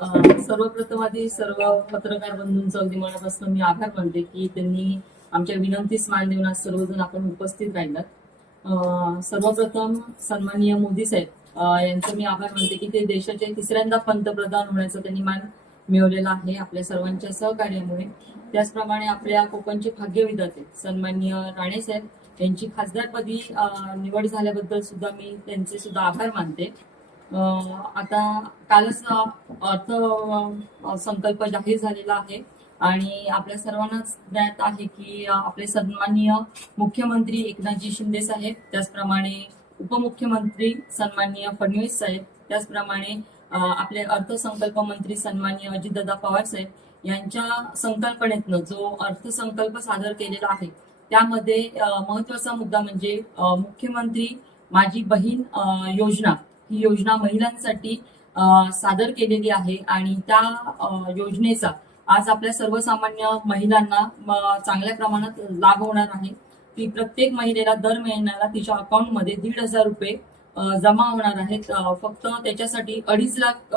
सर्वप्रथम आधी सर्व पत्रकार बंधूंचं अगदी मनापासून मी आभार मानते की त्यांनी आमच्या विनंतीस मान देऊन आज सर्वजण आपण उपस्थित राहिलात. सर्वप्रथम सन्माननीय मोदी साहेब यांचं मी आभार मानते की ते देशाचे तिसऱ्यांदा पंतप्रधान होण्याचा त्यांनी मान मिळवलेला आहे आपल्या सर्वांच्या सहकार्यामुळे. त्याचप्रमाणे आपल्या कोकणचे भाग्यविधाते सन्माननीय राणे साहेब यांची खासदारपदी निवड झाल्याबद्दल सुद्धा मी त्यांचे सुद्धा आभार मानते. आता कालच अर्थ संकल्प जाहीर झालेला आहे. आणि आपल्या सर्वांनाच ज्ञात आहे की आपले सन्माननीय मुख्यमंत्री एकनाथजी शिंदे साहेब त्याचप्रमाणे उपमुख्यमंत्री सन्माननीय फडणवीस साहेब त्याचप्रमाणे आपले अर्थसंकल्प मंत्री सन्माननीय अजितदादा पवार साहेब यांच्या संकल्पनेतनं जो अर्थसंकल्प सादर केलेला आहे त्यामध्ये महत्त्वाचा मुद्दा म्हणजे मुख्यमंत्री माझी बहीण योजना ही योजना महिलांसाठी सादर केलेली आहे आणि त्या योजनेचा आज आपल्या सर्वसामान्य महिलांना चांगल्या प्रमाणात लाभ होणार आहे. ती प्रत्येक महिलेला दर महिन्याला तिच्या अकाउंटमध्ये दीड हजार रुपये जमा होणार आहेत. फक्त त्याच्यासाठी अडीच लाख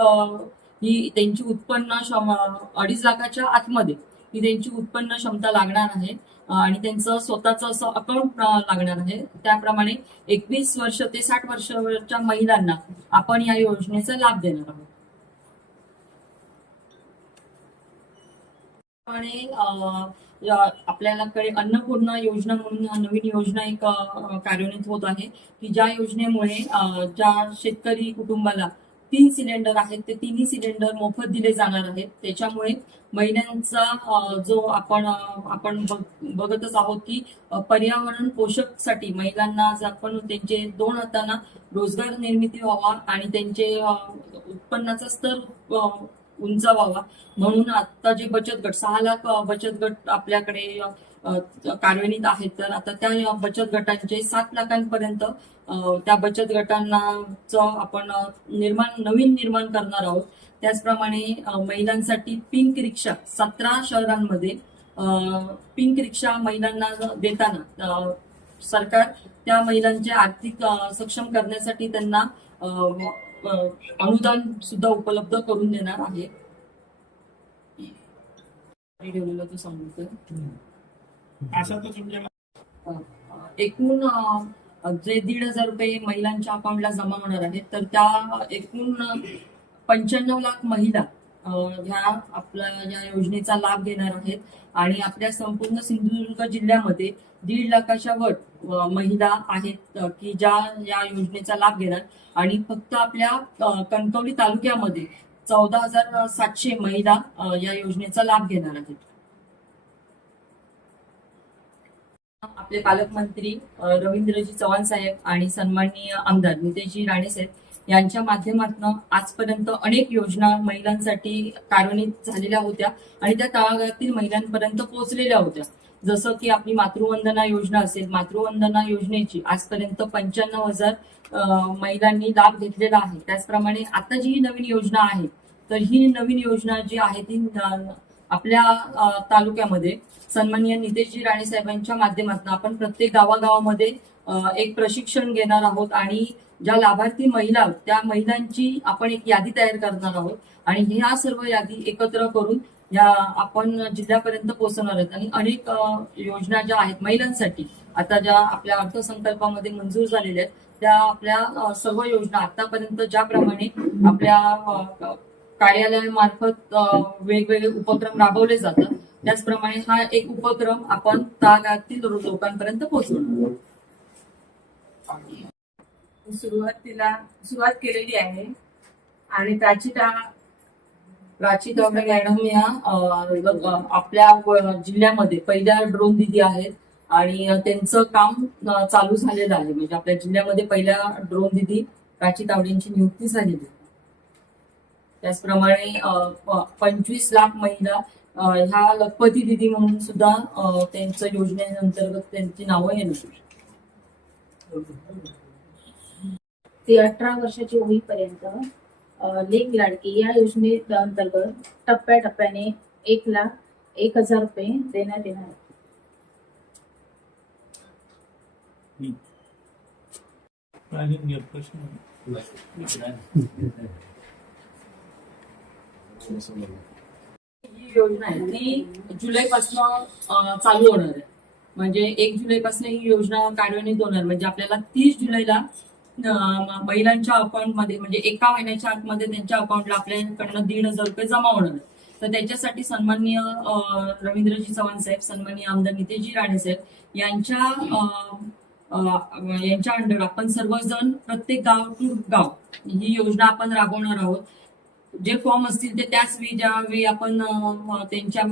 ही त्यांची उत्पन्न क्षम- अडीच लाखाच्या आतमध्ये ही त्यांची उत्पन्न क्षमता लागणार आहे. आणि त्यांचं स्वतःचं असं अकाउंट लागणार आहे. त्याप्रमाणे एकवीस वर्ष ते साठ वर्षाच्या महिलांना आपण या योजनेचा लाभ देणार आहोत. आपल्याकडे अन्नपूर्णा योजना म्हणून नवीन योजना एक कार्यान्वित होत आहे. की ज्या योजनेमुळे ज्या शेतकरी कुटुंबाला तीन सिलेंडर आहेत ते तिन्ही सिलेंडर मोफत दिले जाणार आहेत. त्याच्यामुळे महिलांचा जो आपण आपण बघतच आहोत की पर्यावरण पोषकसाठी महिलांना आपण त्यांचे दोन हाताना रोजगार निर्मिती व्हावा आणि त्यांचे उत्पन्नाचा स्तर उंचावावा. म्हणून आता जे बचत गट सहा लाख बचत गट आपल्याकडे कार्यान्वित आहेत. तर आता त्या बचत गटांचे सात लाखांपर्यंत त्या बचत गटांना आपण निर्माण नवीन निर्माण करणार आहोत. त्याचप्रमाणे महिलांसाठी पिंक रिक्षा सतरा शहरांमध्ये पिंक रिक्षा महिलांना देताना सरकार त्या महिलांचे आर्थिक सक्षम करण्यासाठी त्यांना अनुदान सुद्धा उपलब्ध करून देणार आहे. तुमच्या एकूण जे दीड हजार रुपये महिलांच्या अकाउंटला जमा होणार आहेत तर त्या एकूण पंच्याण्णव लाख महिला ह्या आपल्या या योजनेचा लाभ घेणार आहेत. आणि आपल्या संपूर्ण सिंधुदुर्ग जिल्ह्यामध्ये दीड लाखाच्या वर महिला आहेत की ज्या या योजनेचा लाभ घेणार. आणि फक्त आपल्या कणकवली तालुक्यामध्ये चौदा हजार सातशे महिला या योजनेचा लाभ घेणार आहेत. आपले पालकमंत्री रवींद्रजी चव्हाण साहेब आणि सन्माननीय आमदार नितेशजी राणे साहेब यांच्या माध्यमातून आजपर्यंत अनेक योजना महिलांसाठी कार्यान्वित झालेल्या होत्या आणि त्या तळागाळातील महिलांपर्यंत पोहोचलेल्या होत्या. जसं की आपली मातृवंदना योजना असेल मातृवंदना योजनेची आजपर्यंत पंच्याण्णव हजार महिलांनी लाभ घेतलेला आहे. त्याचप्रमाणे आता जी ही नवीन योजना आहे. तर ही नवीन योजना जी आहे ती आपल्या तालुक्यामध्ये सन्माननीय नितेशजी राणे साहेबांच्या माध्यमातून आपण प्रत्येक गावागावामध्ये एक प्रशिक्षण घेणार आहोत आणि ज्या लाभार्थी महिला त्या महिलांची आपण एक यादी तयार करणार आहोत आणि ह्या सर्व यादी एकत्र करून या आपण जिल्ह्यापर्यंत पोहोचवणार आहोत. आणि अनेक योजना ज्या आहेत महिलांसाठी आता ज्या आपल्या अर्थसंकल्पामध्ये मंजूर झालेल्या आहेत त्या आपल्या सर्व योजना आतापर्यंत ज्याप्रमाणे आपल्या कार्यालयामार्फत वेगवेगळे उपक्रम राबवले जातात. त्याचप्रमाणे हा एक उपक्रम आपण तळागाळातील लोकांपर्यंत पोहोचवणार सुरुवातीला सुरुवात केलेली आहे. आणि त्या प्राची दौडे मॅडम या आपल्या जिल्ह्यामध्ये पहिल्या ड्रोन दिदी आहेत. आणि त्यांचं काम चालू झालेलं आहे. म्हणजे आपल्या जिल्ह्यामध्ये पहिल्या ड्रोन दिदी प्राची तावडेंची नियुक्ती झालेली आहे. त्याचप्रमाणे पंचवीस लाख महिला ह्या लखपती दिदी म्हणून सुद्धा अ, त्यांचं योजनेअंतर्गत त्यांची नावं येणार ते अठरा वर्षाची होईपर्यंत लेक लाडकी या योजने अंतर्गत टप्प्याटप्प्याने एक लाख एक हजार रुपये देण्यात येणार प्रश्न. ही योजना आहे. ती जुलैपासून चालू होणार आहे. म्हणजे एक जुलैपासून ही योजना कार्यान्वित होणार. म्हणजे आपल्याला तीस जुलैला महिलांच्या अकाउंटमध्ये म्हणजे एका महिन्याच्या आतमध्ये त्यांच्या अकाउंटला आपल्याकडनं दीड हजार रुपये जमा होणार तर त्याच्यासाठी सन्माननीय रवींद्रजी चव्हाण साहेब सन्माननीय आमदार नितेशजी राणे साहेब यांच्या यांच्या अंडर आपण सर्वजण प्रत्येक गाव टू गाव ही योजना आपण राबवणार आहोत. जे फॉर्म असतील ते त्याच वेळी ज्यावेळी आपण त्यांच्या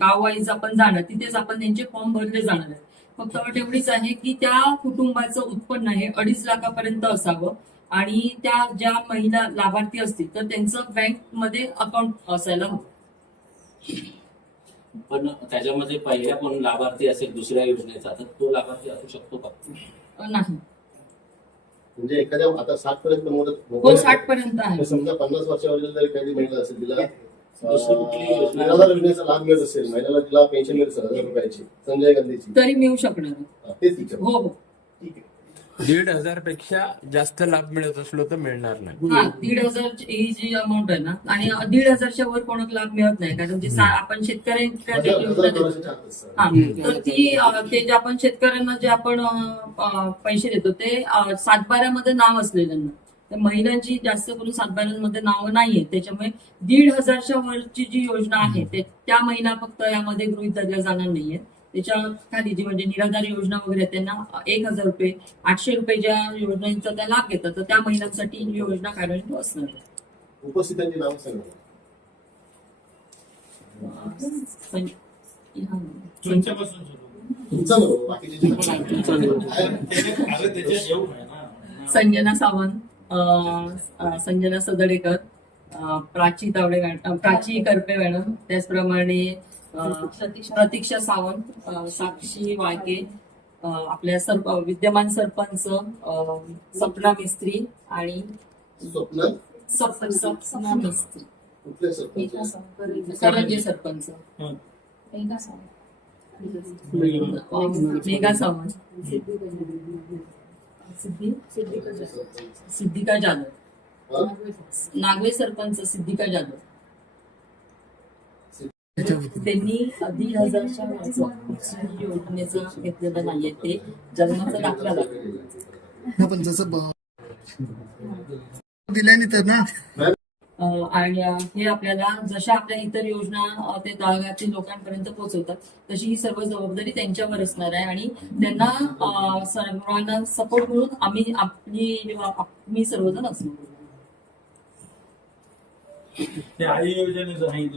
गाव वाईज आपण जाणार तिथेच आपण त्यांचे फॉर्म भरले जाणार आहेत. फक्त अट एवढीच आहे की त्या कुटुंबाचं उत्पन्न हे अडीच लाखापर्यंत असावं आणि त्या ज्या महिला लाभार्थी असतील तर त्यांचं बँकमध्ये अकाउंट असायला हवं. पण त्याच्यामध्ये पहिल्या कोण लाभार्थी असेल दुसऱ्या योजनेचा तर तो लाभार्थी असू शकतो का? नाही. म्हणजे एखाद्या आता साठ पर्यंत मुदत हो साठ पर्यंत आहे. समजा पन्नास वर्षावरील जर एखादी महिला असेल तिला दुसरी कुठली? निराधार योजनेचा लाभ मिळत असेल महिन्याला तिला पेन्शन मिळत असेल हजार रुपयाची संजय गांधीची. तरी मिळू शकणार. हा, तेच विचार. हो हो. दीड हजारपेक्षा जास्त लाभ मिळत असलो तर मिळणार नाही. हा दीड हजार ही जी अमाऊंट आहे ना आणि दीड हजारच्या वर कोणाला लाभ मिळत नाही कारण जे सा- आपण शेतकऱ्यांच्या योजना देतो. हा तर ती अ, ते जे आपण शेतकऱ्यांना जे आपण अ, अ, पैसे देतो ते अ, सातबाऱ्यामध्ये नाव असलेल्यांना तर महिलांची जास्त करून सातबाऱ्यांमध्ये नावं नाहीये. त्याच्यामुळे दीड हजारच्या वरची जी योजना आहे ते त्या महिला फक्त यामध्ये गृहीत धरल्या जाणार नाहीये. त्याच्याखाली जी म्हणजे निराधार योजना वगैरे आहे, त्यांना एक हजार रुपये आठशे रुपये ज्या योजनांचा त्या लाभ घेतात तर त्या महिलांसाठी ही योजना कार्यान्वित असणार आहे. उपस्थितांची नाव संजना सावंत संजना सदडेकर प्राची तावडे मॅड- अं, प्राची करपे मॅडम त्याचप्रमाणे प्रतीक्षा सावंत साक्षी वाळके अं, आपल्या सरप विद्यमान सरपंच अं, सपना मिस्त्री आणि सपना? मिस्त्री. सरपंच? करंजी सरपंच. अं, मेघा सावंत. सिद्धी सिद्धिका जाधव? नागवे सरपंच सिद्धिका जाधव. त्यांनी दीड हजारच्या योजनेचं घेतलेलं नाहीये ते जन्माचा दाखला लागतो ना पण जसं ब- दिल्याने तर ना? अं, आणि हे आपल्याला जशा आपल्या इतर योजना ते तळागाळातील लोकांपर्यंत पोहोचवतात तशी ही सर्व जबाबदारी त्यांच्यावर असणार आहे. आणि त्यांना सर्वांना सपोर्ट म्हणून आम्ही आपली आम्ही सर्वजण असणार. आई योजनेचं सांगितलं